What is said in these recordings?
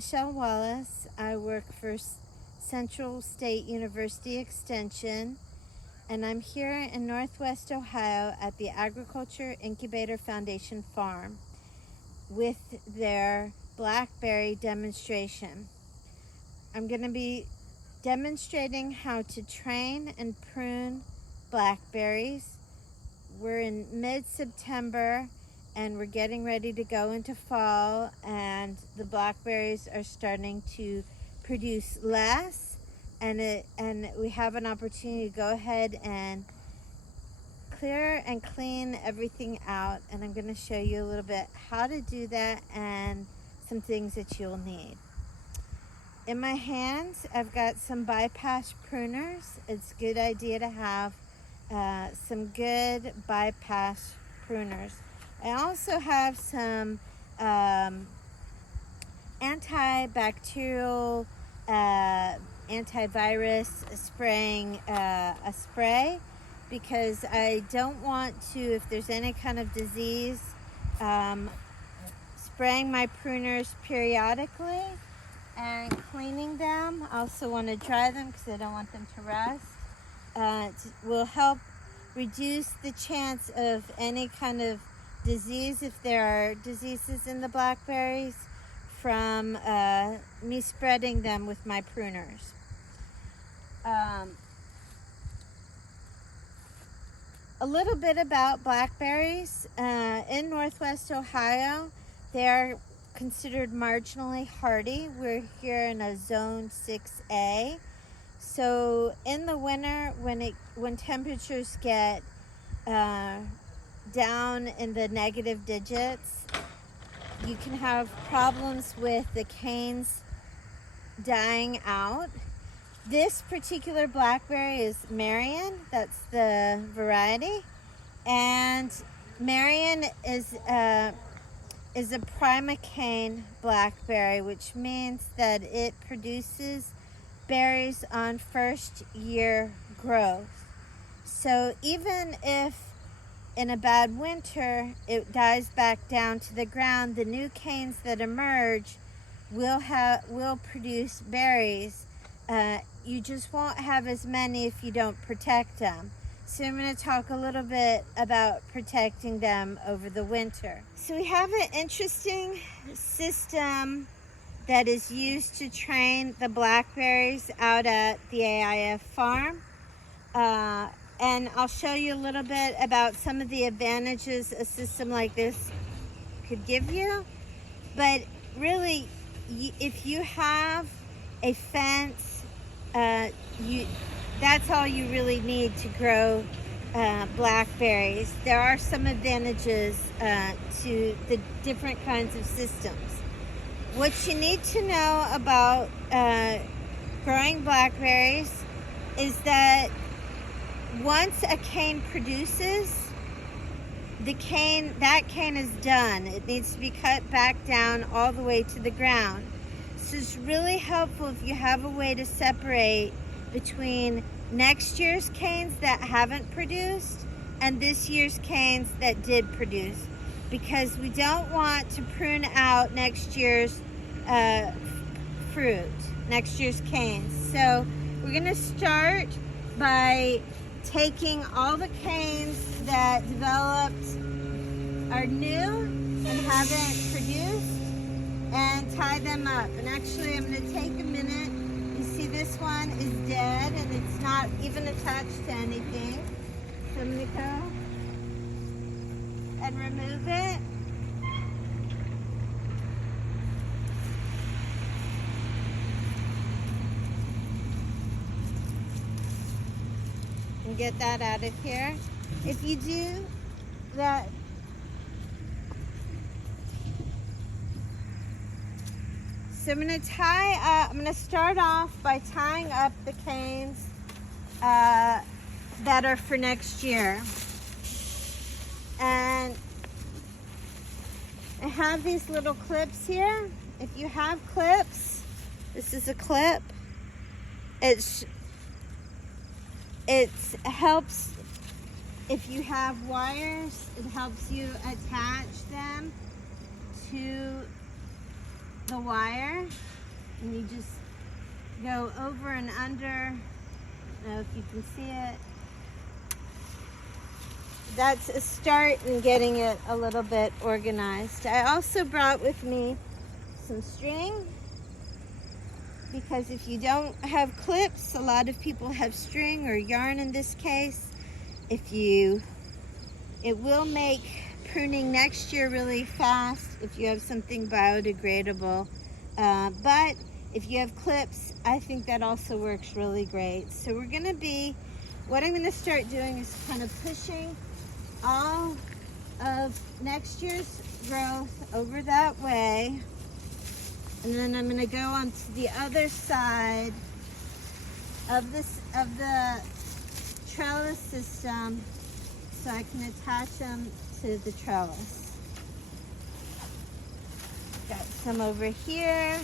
Michelle Wallace. I work for Central State University Extension, and I'm here in Northwest Ohio at the Agriculture Incubator Foundation Farm with their blackberry demonstration. I'm going to be demonstrating how to train and prune blackberries. We're in mid-September and we're getting ready to go into fall, and the blackberries are starting to produce less, and we have an opportunity to go ahead and clear and clean everything out, and I'm going to show you a little bit how to do that and some things that you'll need. In my hands I've got some bypass pruners. It's a good idea to have some good bypass pruners. I also have some antibacterial, antivirus spraying a spray, because I don't want to, if there's any kind of disease, spraying my pruners periodically and cleaning them. I also want to dry them because I don't want them to rust. It will help reduce the chance of any kind of disease, if there are diseases in the blackberries, from me spreading them with my pruners. A little bit about blackberries. In Northwest Ohio, they are considered marginally hardy. We're here in a zone 6A. So in the winter, when temperatures get down in the negative digits, you can have problems with the canes dying out. This particular blackberry is Marion, that's the variety, and Marion is a primocane blackberry, which means that it produces berries on first year growth. So even if in a bad winter it dies back down to the ground, the new canes that emerge will produce berries. You just won't have as many if you don't protect them. So I'm going to talk a little bit about protecting them over the winter. So we have an interesting system that is used to train the blackberries out at the AIF farm. And I'll show you a little bit about some of the advantages a system like this could give you. But really, if you have a fence, that's all you really need to grow blackberries. There are some advantages to the different kinds of systems. What you need to know about growing blackberries is that once a cane produces, that cane is done. It needs to be cut back down all the way to the ground. So it's really helpful if you have a way to separate between next year's canes that haven't produced and this year's canes that did produce, because we don't want to prune out next year's fruit, next year's canes. So we're going to start by taking all the canes that developed, are new and haven't produced, and tie them up. And actually I'm going to take a minute. You see this one is dead and it's not even attached to anything. So I'm going to go and remove it. And get that out of here. If you do that, so I'm going to start off by tying up the canes that are for next year. And I have these little clips here. If you have clips, this is a clip. It helps if you have wires. It helps you attach them to the wire. And you just go over and under. I don't know if you can see it. That's a start in getting it a little bit organized. I also brought with me some string, because if you don't have clips, a lot of people have string or yarn in this case. It will make pruning next year really fast if you have something biodegradable. But if you have clips, I think that also works really great. So what I'm gonna start doing is kind of pushing all of next year's growth over that way. And then I'm gonna go on to the other side of the trellis system so I can attach them to the trellis. Got some over here.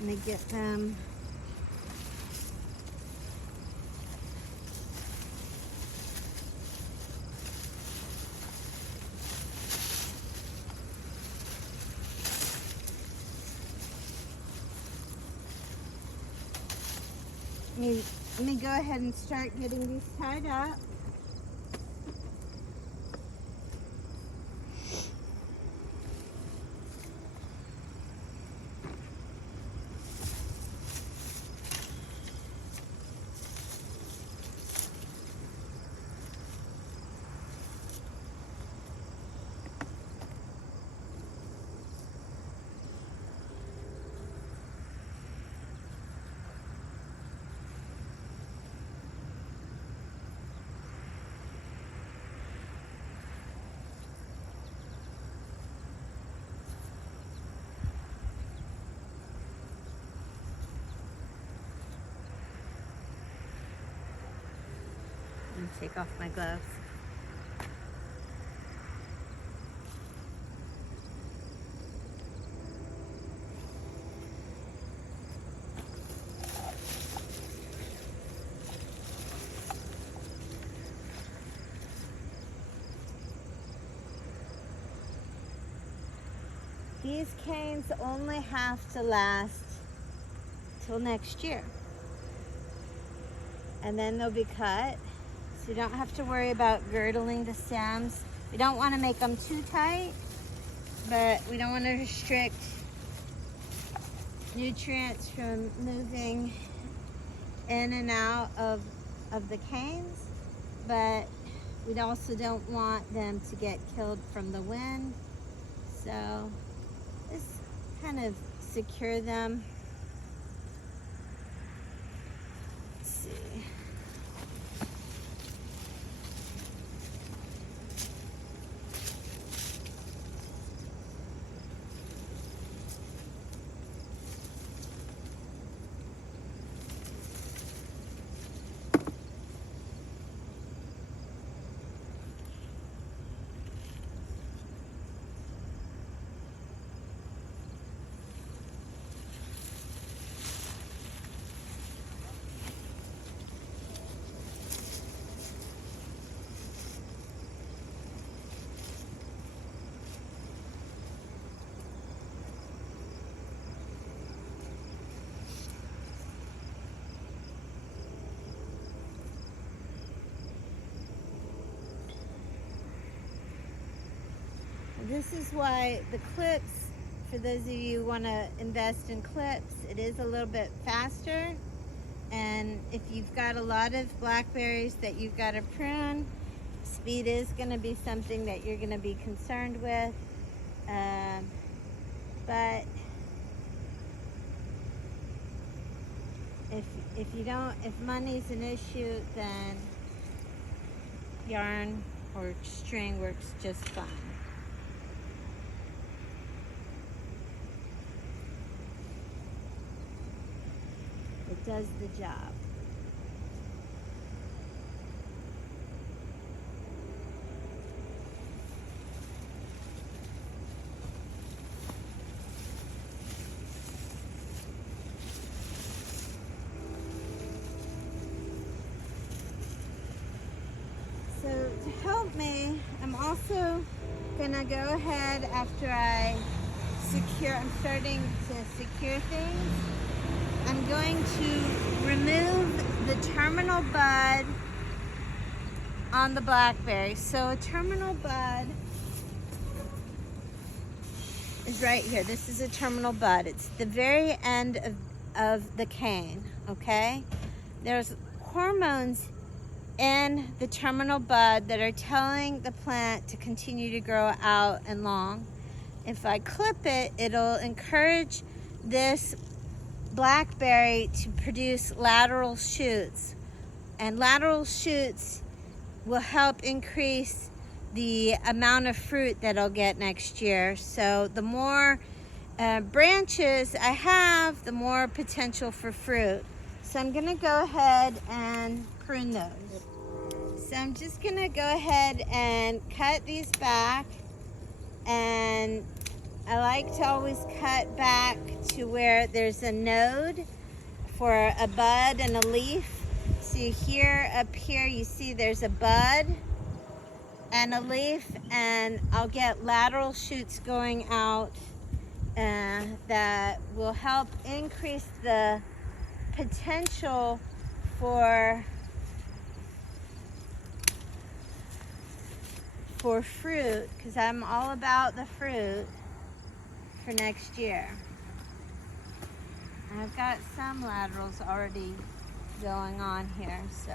I'm gonna get them. Let me go ahead and start getting these tied up. Take off my gloves. These canes only have to last till next year, and then they'll be cut. So you don't have to worry about girdling the stems. We don't want to make them too tight, but we don't want to restrict nutrients from moving in and out of the canes, but we also don't want them to get killed from the wind. So just kind of secure them. Let's see. This is why the clips, for those of you who want to invest in clips, it is a little bit faster. And if you've got a lot of blackberries that you've got to prune, speed is going to be something that you're going to be concerned with. But if money's an issue, then yarn or string works just fine. It does the job. So to help me, I'm also gonna go ahead after I I'm starting to secure things. I'm going to remove the terminal bud on the blackberry. So a terminal bud is right here. This is a terminal bud. It's the very end of the cane, okay? There's hormones in the terminal bud that are telling the plant to continue to grow out and long. If I clip it, it'll encourage this blackberry to produce lateral shoots. And lateral shoots will help increase the amount of fruit that I'll get next year. So the more branches I have, the more potential for fruit. So I'm gonna go ahead and prune those. So I'm just gonna go ahead and cut these back, and I like to always cut back to where there's a node for a bud and a leaf. So here, up here, you see there's a bud and a leaf, and I'll get lateral shoots going out that will help increase the potential for fruit, because I'm all about the fruit for next year. And I've got some laterals already going on here, so.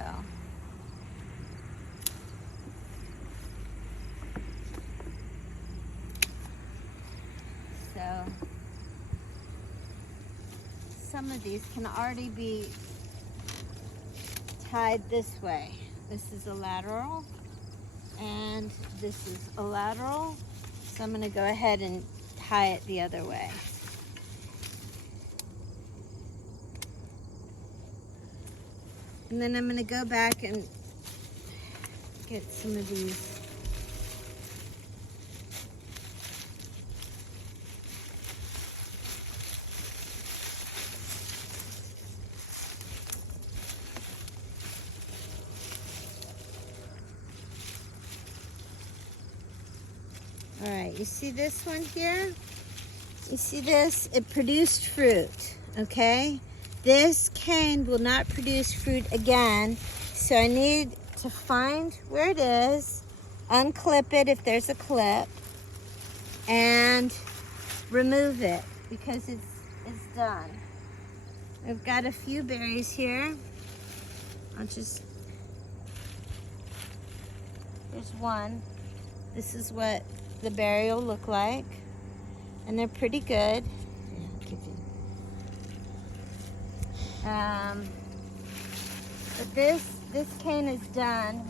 Some of these can already be tied this way. This is a lateral, and this is a lateral. So I'm gonna go ahead and tie it the other way. And then I'm gonna go back and get some of these. All right, you see this one here? You see this? It produced fruit, okay? This cane will not produce fruit again, so I need to find where it is, unclip it if there's a clip, and remove it because it's done. I've got a few berries here. There's one. This is what the berry will look like, and they're pretty good. But this cane is done.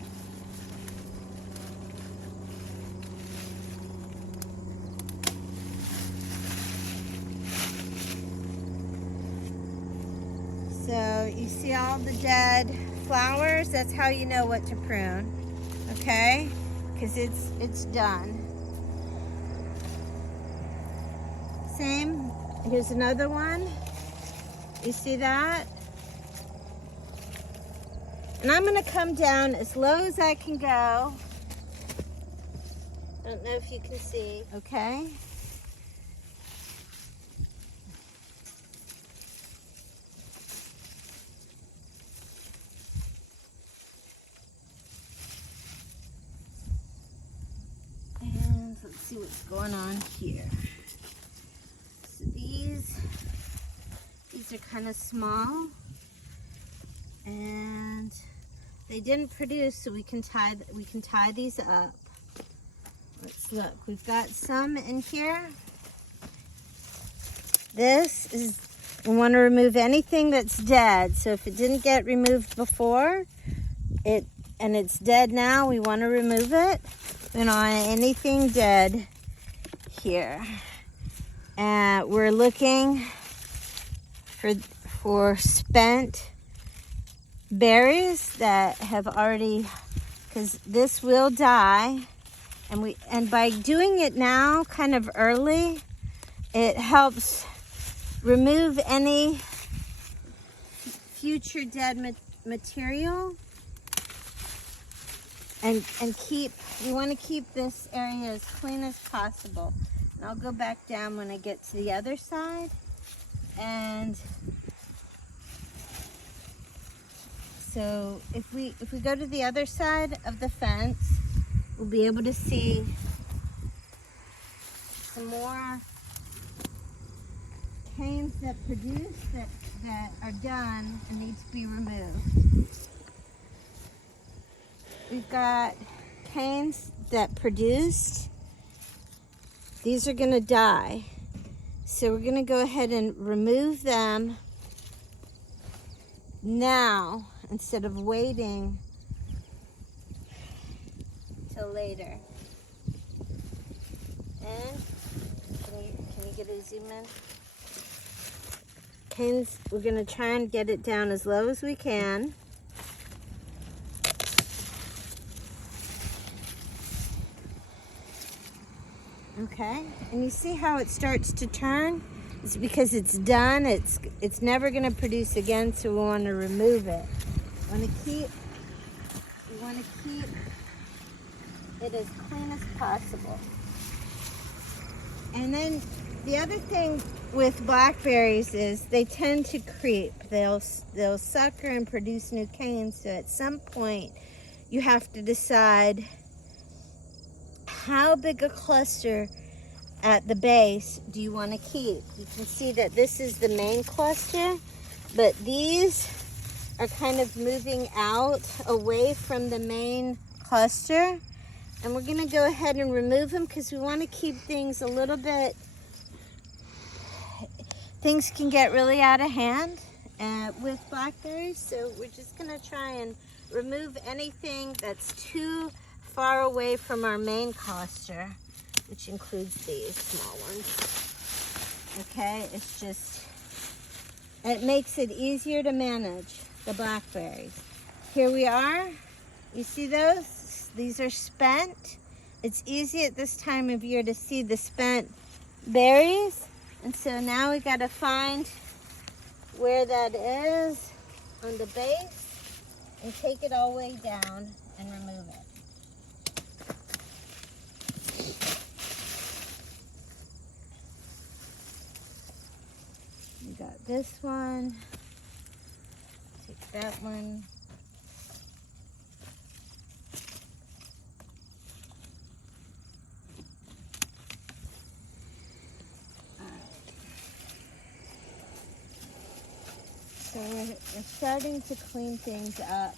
So you see all the dead flowers? That's how you know what to prune, okay? Because it's done. Same, here's another one. You see that? And I'm gonna come down as low as I can go. Don't know if you can see, okay? And let's see what's going on here. So these are kind of small, and they didn't produce, so we can tie these up. Let's look. We've got some in here. This is, we want to remove anything that's dead. So if it didn't get removed before, and it's dead now, we want to remove it. We don't want anything dead here. And we're looking for spent berries that have already, because this will die, and by doing it now kind of early, it helps remove any future dead material, and we want to keep this area as clean as possible. And I'll go back down when I get to the other side. And so if we go to the other side of the fence, we'll be able to see some more canes that produce that are done and need to be removed. We've got canes that produced. These are going to die. So we're going to go ahead and remove them now instead of waiting till later. And can you get a zoom in? Canes, we're going to try and get it down as low as we can. Okay, and you see how it starts to turn? It's because it's done. It's never going to produce again, so we want to remove it. We want to keep it as clean as possible. And then the other thing with blackberries is they tend to creep. They'll sucker and produce new canes. So at some point, you have to decide how big a cluster at the base do you want to keep. You can see that this is the main cluster, but these are kind of moving out away from the main cluster. And we're going to go ahead and remove them because we want to keep things a little bit. Things can get really out of hand with blackberries, so we're just going to try and remove anything that's too far away from our main cluster, which includes these small ones. Okay, it makes it easier to manage the blackberries. Here we are. You see those? These are spent. It's easy at this time of year to see the spent berries. And so now we got to find where that is on the base and take it all the way down and remove it. We got this one. Take that one. So we're starting to clean things up,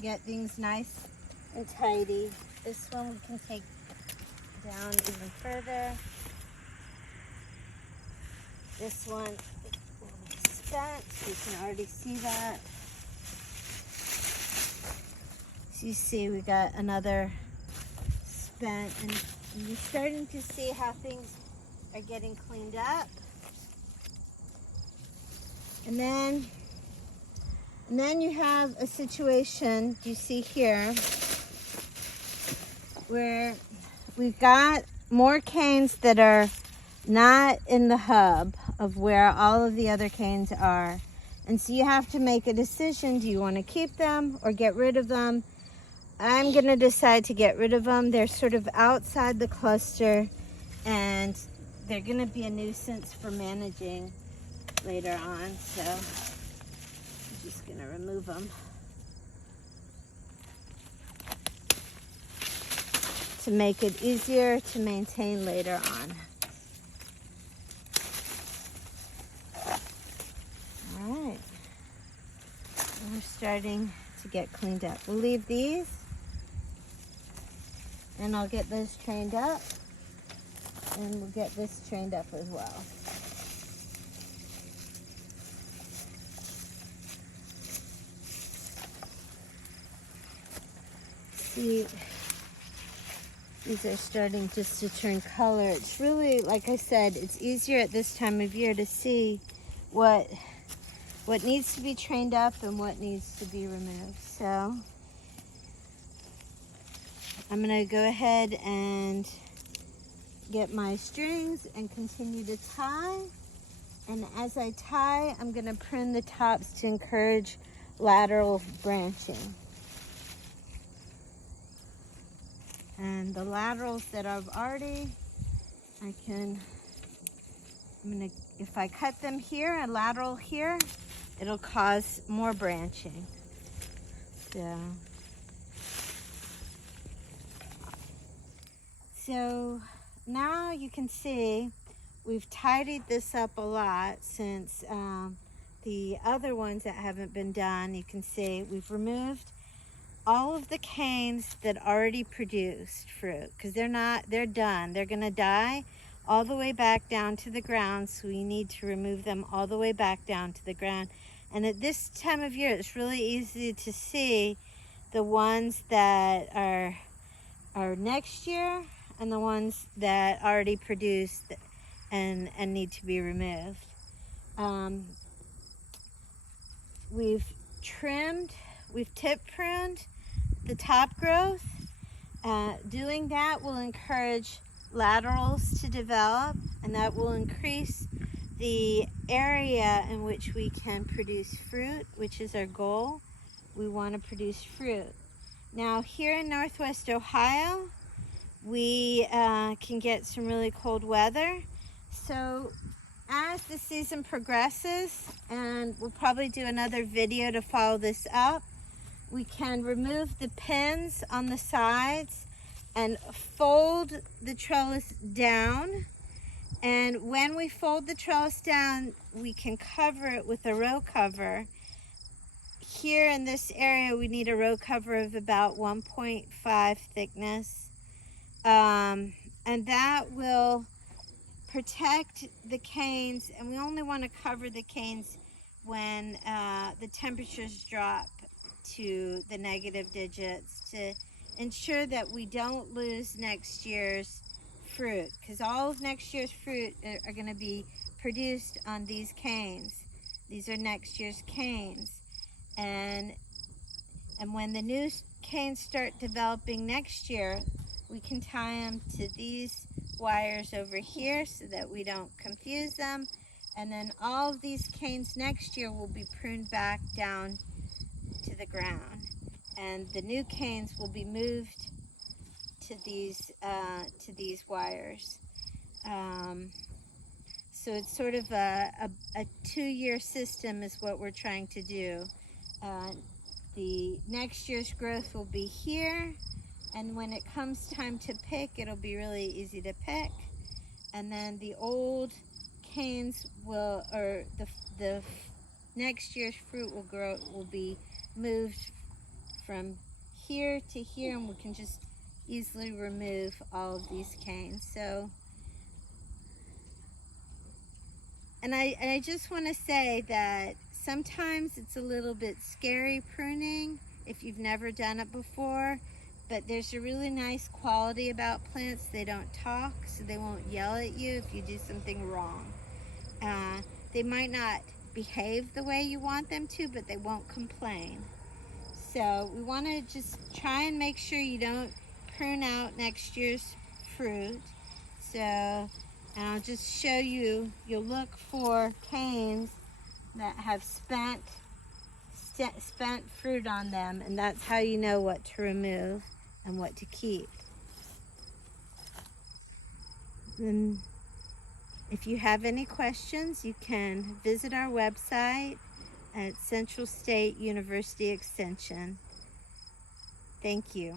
get things nice and tidy. This one we can take down even further. This one will be spent, you can already see that. So you see we got another spent, and you're starting to see how things are getting cleaned up. And then you have a situation, you see here, where we've got more canes that are not in the hub of where all of the other canes are. And so you have to make a decision. Do you want to keep them or get rid of them? I'm going to decide to get rid of them. They're sort of outside the cluster, and they're going to be a nuisance for managing later on. So I'm just going to remove them to make it easier to maintain later on. All right, we're starting to get cleaned up. We'll leave these, and I'll get those trained up, and we'll get this trained up as well. See, these are starting just to turn color. It's really, like I said, it's easier at this time of year to see what needs to be trained up and what needs to be removed. So I'm going to go ahead and get my strings and continue to tie. And as I tie, I'm going to prune the tops to encourage lateral branching. And the laterals that I've already if I cut them here, a lateral here, it'll cause more branching. So now you can see we've tidied this up a lot since the other ones that haven't been done. You can see we've removed all of the canes that already produced fruit because they're done. They're gonna die all the way back down to the ground, so we need to remove them all the way back down to the ground. And at this time of year, it's really easy to see the ones that are next year and the ones that already produced and need to be removed. We've tip pruned the top growth. Doing that will encourage laterals to develop, and that will increase the area in which we can produce fruit, which is our goal. We want to produce fruit. Now here in Northwest Ohio, we can get some really cold weather. So as the season progresses, and we'll probably do another video to follow this up, we can remove the pins on the sides and fold the trellis down. And when we fold the trellis down, we can cover it with a row cover. Here in this area, we need a row cover of about 1.5 thickness. And that will protect the canes, and we only want to cover the canes when the temperatures drop to the negative digits to ensure that we don't lose next year's fruit, because all of next year's fruit are going to be produced on these canes. These are next year's canes, and when the new canes start developing next year, we can tie them to these wires over here so that we don't confuse them. And then all of these canes next year will be pruned back down to the ground. And the new canes will be moved to these wires. So it's sort of a 2-year system is what we're trying to do. The next year's growth will be here, and when it comes time to pick, it'll be really easy to pick. And then the old canes will, or the next year's fruit will be moved from here to here, and we can just easily remove all of these canes. So, and I just want to say that sometimes it's a little bit scary pruning if you've never done it before, but there's a really nice quality about plants. They don't talk, so they won't yell at you if you do something wrong. They might not behave the way you want them to, but they won't complain. So we want to just try and make sure you don't prune out next year's fruit. So, and I'll just show you, you'll look for canes that have spent fruit on them, and that's how you know what to remove and what to keep. And if you have any questions, you can visit our website at Central State University Extension. Thank you.